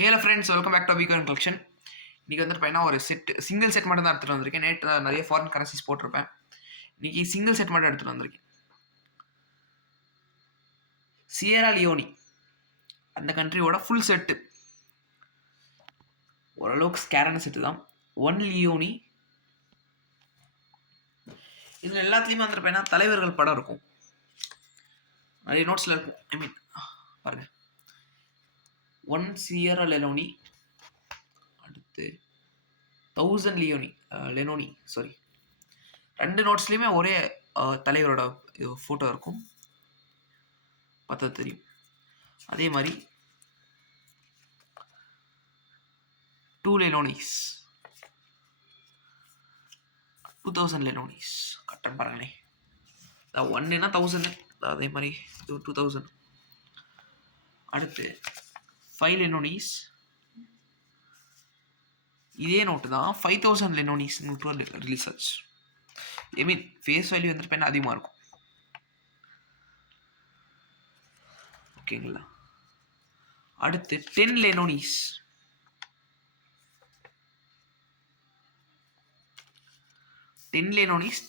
Hello friends, welcome back to அபிகன் collection. இன்றைக்கி வந்துட்டு பார்த்தீங்கன்னா ஒரு சிங்கிள் செட் மட்டும் தான் எடுத்துகிட்டு வந்திருக்கேன். நேற்று நிறைய ஃபாரின் கரன்சிஸ் போட்டிருப்பேன். இன்றைக்கி சிங்கிள் செட் மட்டும் எடுத்துகிட்டு வந்திருக்கேன். சியரா லியோனி அந்த கண்ட்ரியோட ஃபுல் செட்டு, ஓரளவுக்கு ஸ்கேரான செட்டு தான். 1 லியோனி. இதில் எல்லாத்துலேயுமே வந்துட்டு பார்த்தீங்கன்னா தலைவர்கள் படம் இருக்கும், நிறைய நோட்ஸில் இருக்கும். ஐ மீன் பாருங்கள், 1 சியரா லெனோனி, அடுத்து 1000 லெனோனி சாரி. 2 நோட்ஸ்லேயுமே ஒரே தலைவரோட ஃபோட்டோ இருக்கும், பார்த்தா தெரியும். அதே மாதிரி 2 லெனோனிஸ், 2000 லெனோனிஸ் கட்டன் பாருங்களேன். 1ன்னா 1000, அதே மாதிரி 2000. அடுத்து 5 லெனோனிஸ், இதே நோட்டு தான் 5000 லெனோனிஸ் நோட்டு ரிலீஸ் ஆச்சு. ஐ மீன் ஃபேஸ் வேல்யூ வந்துட்டு பெண்ணா அதிகமாக இருக்கும், ஓகேங்களா. அடுத்து 10 லெனோனிஸ், 10,000 லெனோனிஸ்,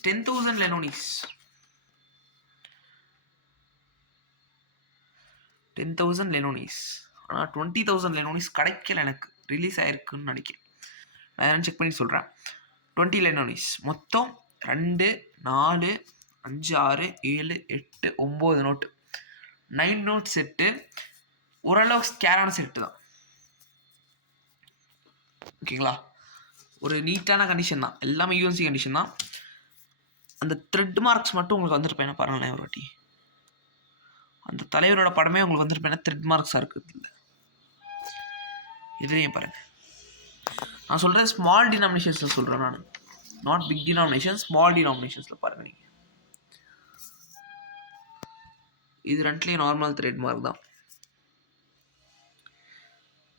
10,000 லெனோனிஸ். ஆனால் 20,000 லெனோனிஸ் கிடைக்கல, எனக்கு ரிலீஸ் ஆயிருக்குன்னு நினைக்கிறேன். நான் என்னன்னு செக் பண்ணி சொல்கிறேன். 20 லெனோனிஸ் மொத்தம் 2, 4, 5, 6, 7, 8, 9 நோட்டு, 9 நோட் செட்டு. ஓரளவுக்கு ஸ்கேரான செட்டு தான், ஓகேங்களா. ஒரு நீட்டான கண்டிஷன் தான், எல்லாமே யூஎன்சி கண்டிஷன் தான். அந்த த்ரெட் மார்க்ஸ் மட்டும் உங்களுக்கு வந்துருப்பேன் பாருங்களேன் ஒரு வாட்டி. அந்த தலைவரோட படமே உங்களுக்கு வந்துருப்பேன் த்ரெட் மார்க்ஸாக இருக்குது. இல்லை இதுலேயும் பாருங்கள், நான் சொல்கிறேன் ஸ்மால் டினாமினேஷன்ஸில் சொல்கிறேன் நான், நாட் பிக் டினாமினேஷன், ஸ்மால் டினாமினேஷன்ஸில் பாருங்கள் நீங்கள். இது ரெண்டுலேயும் நார்மல் த்ரெட் மார்க் தான்,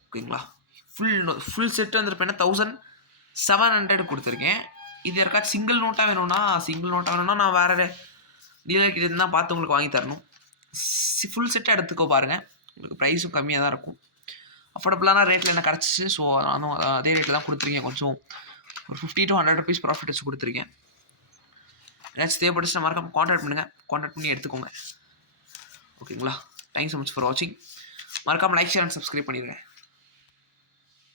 ஓகேங்களா. ஃபுல் செட்டு வந்துருப்பேன் 1700 கொடுத்துருக்கேன். இது யாருக்காச்சும் சிங்கிள் நோட்டாக வேணும்னா நான் வேறு டீலர்கிட்ட இருந்தால் பார்த்து உங்களுக்கு வாங்கி தரணும். ஃபுல் செட்டாக எடுத்துக்கோ பாருங்கள், உங்களுக்கு ப்ரைஸும் கம்மியாக தான் இருக்கும். அஃபோர்டபுளான ரேட்டில் என்ன கிடச்சிச்சு, ஸோ நானும் அதே ரேட்டில் தான் கொடுத்துருக்கேன். கொஞ்சம் ஒரு 50 to 100 rupees ப்ராஃபிட் வச்சு கொடுத்துருக்கேன். ஏதாச்சும் தேவைப்பட்டுச்சுன்னா மறக்காம கான்டாக்ட் பண்ணுங்கள், கான்டாக்ட் பண்ணி எடுத்துக்கோங்க, ஓகேங்களா. தேங்க்ஸ் ஸோ மச் ஃபார் வாட்சிங். மறக்காமல் லைக், ஷேர் அண்ட் சப்ஸ்கிரைப் பண்ணிடுங்க.